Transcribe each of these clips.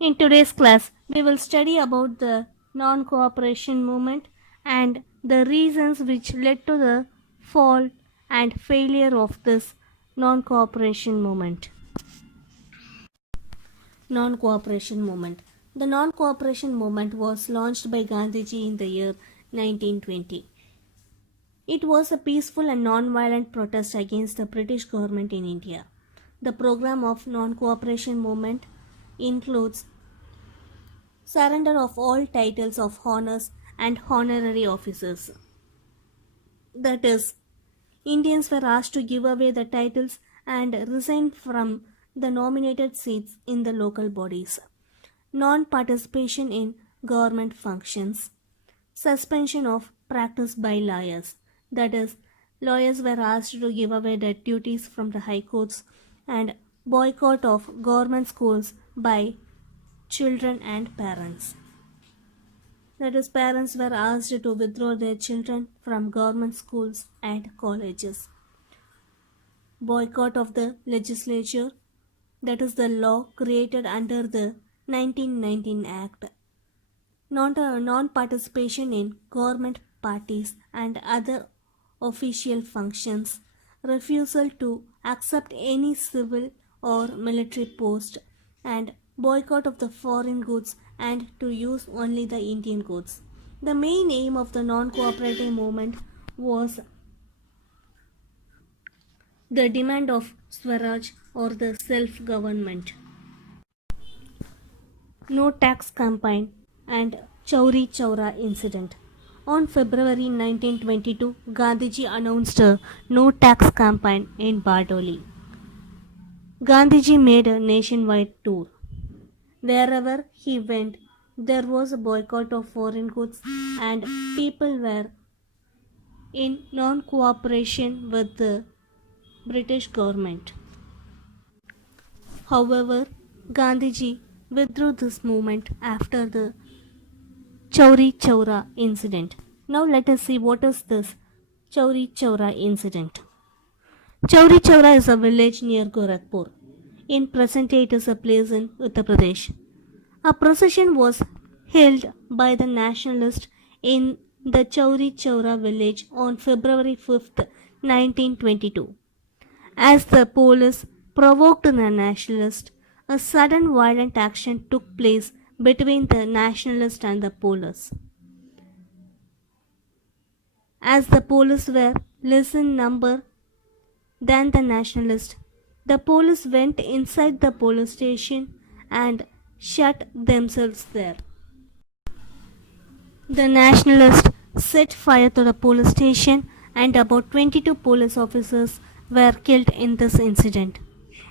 In today's class, we will study about the non-cooperation movement and the reasons which led to the fall and failure of this non-cooperation movement. Non-cooperation movement. The non-cooperation movement was launched by Gandhiji in the year 1920. It was a peaceful and non-violent protest against the British government in India. The program of non-cooperation movement includes surrender of all titles of honors and honorary officers. That is, Indians were asked to give away the titles and resign from the nominated seats in the local bodies. Non participation in government functions. Suspension of practice by lawyers. That is, lawyers were asked to give away their duties from the high courts, and boycott of government schools by children and parents. That is, parents were asked to withdraw their children from government schools and colleges. Boycott of the legislature, that is, the law created under the 1919 Act. Non participation in government parties and other official functions. Refusal to accept any civil or military post, and boycott of the foreign goods and to use only the Indian goods. The main aim of the non-cooperative movement was the demand of Swaraj or the self-government. No tax campaign and Chauri Chaura incident. On February 1922, Gandhiji announced a no tax campaign in Bardoli. Gandhiji made a nationwide tour. Wherever he went, there was a boycott of foreign goods and people were in non-cooperation with the British government. However, Gandhiji withdrew this movement after the Chauri Chaura incident. Now let us see what is this Chauri Chaura incident. Chauri Chaura is a village near Gorakhpur. In present day it is a place in Uttar Pradesh. A procession was held by the nationalists in the Chauri Chaura village on February 5th, 1922. As the police provoked the nationalists, a sudden violent action took place between the nationalists and the police. As the police were less in number than the nationalists, the police went inside the police station and shut themselves there. The nationalists set fire to the police station and about 22 police officers were killed in this incident.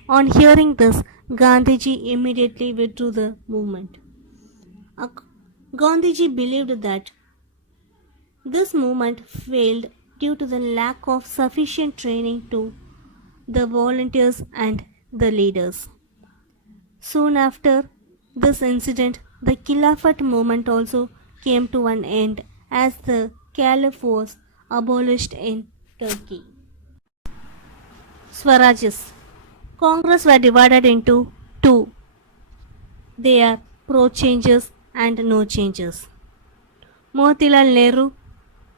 On hearing this, Gandhiji immediately withdrew the movement. Gandhiji believed that this movement failed due to the lack of sufficient training to the volunteers and the leaders. Soon after this incident, the Khilafat movement also came to an end as the Caliph was abolished in Turkey. Swarages. Congress were divided into two. They are pro-changes and no-changes. Motilal Nehru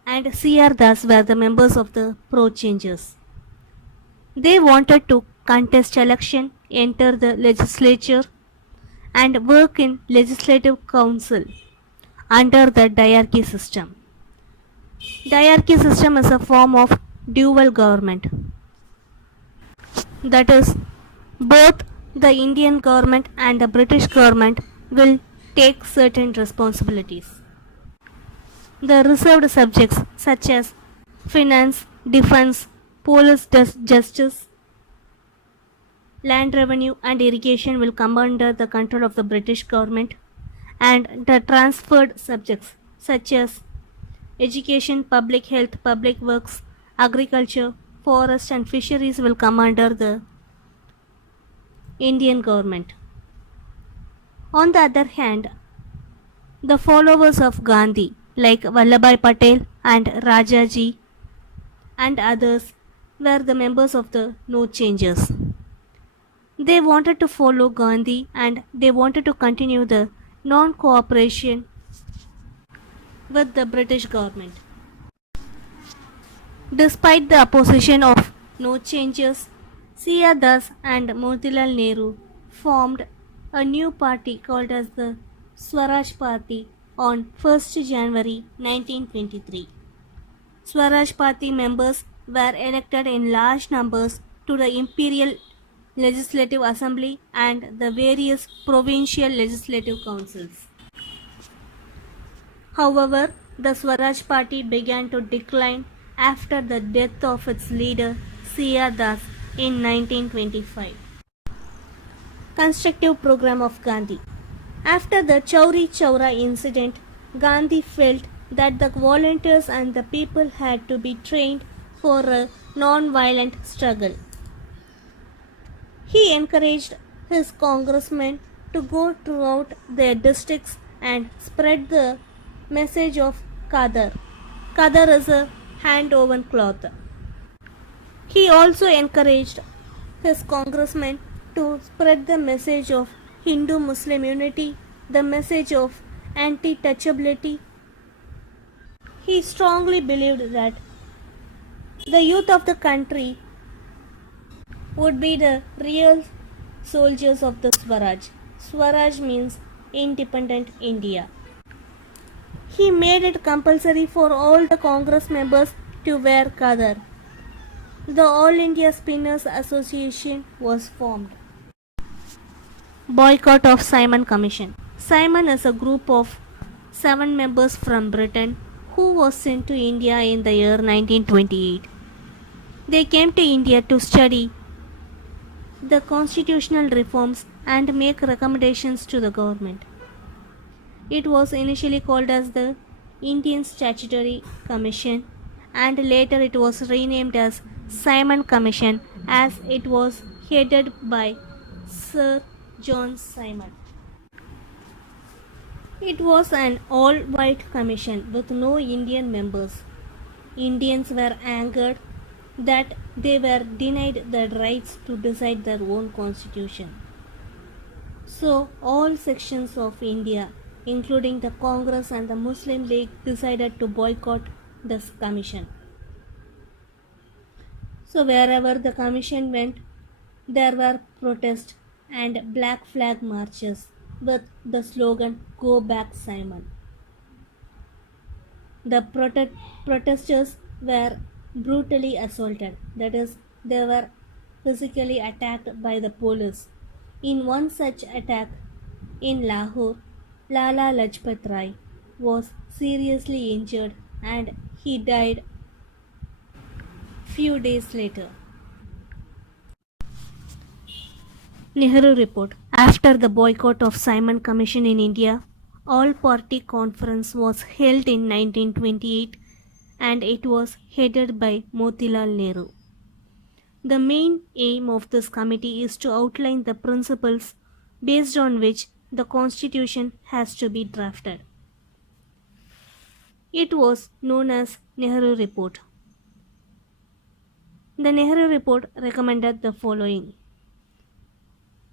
and C.R. Das were the members of the pro-changes. They wanted to contest election, enter the legislature, and work in legislative council under the diarchy system. Diarchy system is a form of dual government. That is, both the Indian government and the British government will take certain responsibilities. The reserved subjects such as finance, defense, police, justice, land revenue and irrigation will come under the control of the British government, and the transferred subjects such as education, public health, public works, agriculture, forest and fisheries will come under the Indian government. On the other hand, the followers of Gandhi like Vallabhbhai Patel and Rajaji and others were the members of the No Changers. They wanted to follow Gandhi and they wanted to continue the non cooperation with the British government. Despite the opposition of no changes, Sia Das and Motilal Nehru formed a new party called as the Swaraj Party on 1st January 1923. Swaraj Party members were elected in large numbers to the Imperial Legislative Assembly and the various provincial legislative councils. However, the Swaraj Party began to decline after the death of its leader Sia Das in 1925. Constructive program of Gandhi. After the Chauri Chaura incident, Gandhi felt that the volunteers and the people had to be trained for a non-violent struggle. He encouraged his congressmen to go throughout their districts and spread the message of Qadar. Qadar is a hand-woven cloth. He also encouraged his congressmen to spread the message of Hindu-Muslim unity, the message of anti-touchability. He strongly believed that the youth of the country would be the real soldiers of the Swaraj. Swaraj means independent India. He made it compulsory for all the Congress members to wear Qadar. The All India Spinners Association was formed. Boycott of Simon Commission. Simon is a group of 7 members from Britain who was sent to India in the year 1928. They came to India to study the constitutional reforms and make recommendations to the government. It was initially called as the Indian Statutory Commission and later it was renamed as Simon Commission as it was headed by Sir John Simon. It was an all-white commission with no Indian members. Indians were angered that they were denied the rights to decide their own constitution. So all sections of India, including the Congress and the Muslim League, decided to boycott this commission. So wherever the commission went, there were protests and black flag marches with the slogan "Go back Simon." The protesters were brutally assaulted, that is, they were physically attacked by the police. In one such attack in Lahore, Lala Lajpat Rai was seriously injured and he died few days later. Nehru Report. After the boycott of Simon Commission in India, all-party conference was held in 1928 and it was headed by Motilal Nehru. The main aim of this committee is to outline the principles based on which the constitution has to be drafted. It was known as Nehru Report. The Nehru Report recommended the following.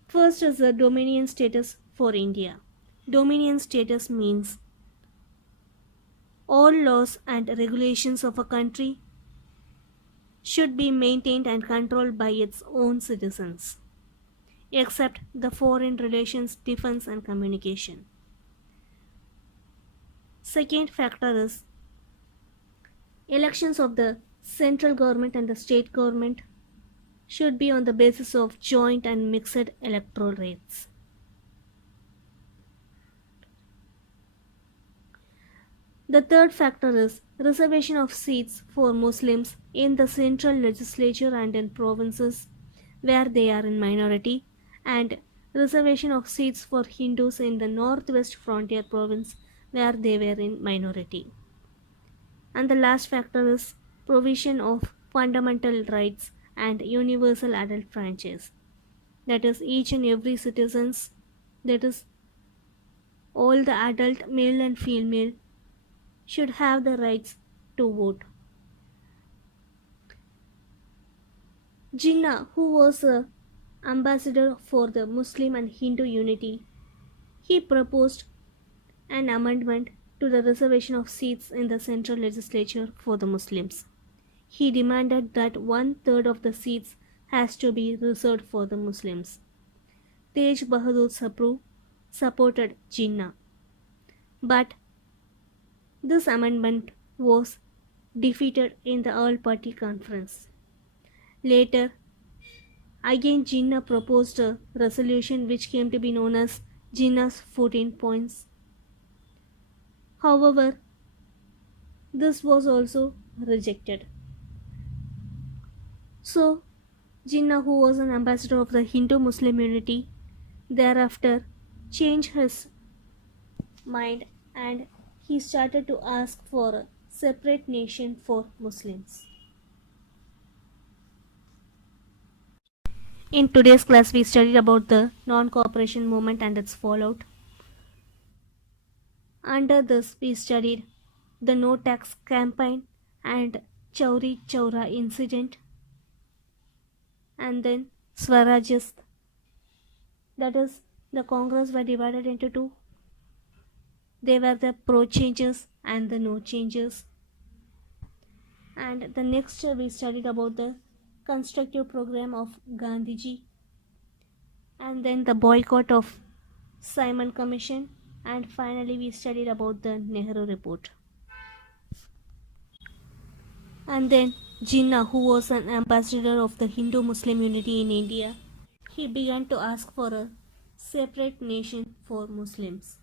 First is the dominion status for India. Dominion status means all laws and regulations of a country should be maintained and controlled by its own citizens, except the foreign relations, defense, and communication. Second factor is elections of the central government and the state government should be on the basis of joint and mixed electoral rates. The third factor is reservation of seats for Muslims in the central legislature and in provinces where they are in minority, and reservation of seats for Hindus in the northwest frontier province where they were in minority. And the last factor is provision of fundamental rights and universal adult franchise. That is, each and every citizens, that is, all the adult male and female should have the rights to vote. Jinnah, who was a ambassador for the Muslim and Hindu unity, he proposed an amendment to the reservation of seats in the central legislature for the Muslims. He demanded that 1/3 of the seats has to be reserved for the Muslims. Tej Bahadur Sapru supported Jinnah, but this amendment was defeated in the all-party conference. Later, again Jinnah proposed a resolution which came to be known as Jinnah's 14 points. However, this was also rejected. So, Jinnah, who was an ambassador of the Hindu-Muslim unity, thereafter changed his mind and he started to ask for a separate nation for Muslims. In today's class, we studied about the non-cooperation movement and its fallout. Under this, we studied the no tax campaign and Chauri Chaura incident, and then Swarajist, that is, the Congress were divided into two. They were the pro changes and the no changes. And the next we studied about the constructive program of Gandhiji, and then the boycott of Simon Commission, and finally we studied about the Nehru report. And then Jinnah, who was an ambassador of the Hindu-Muslim unity in India, he began to ask for a separate nation for Muslims.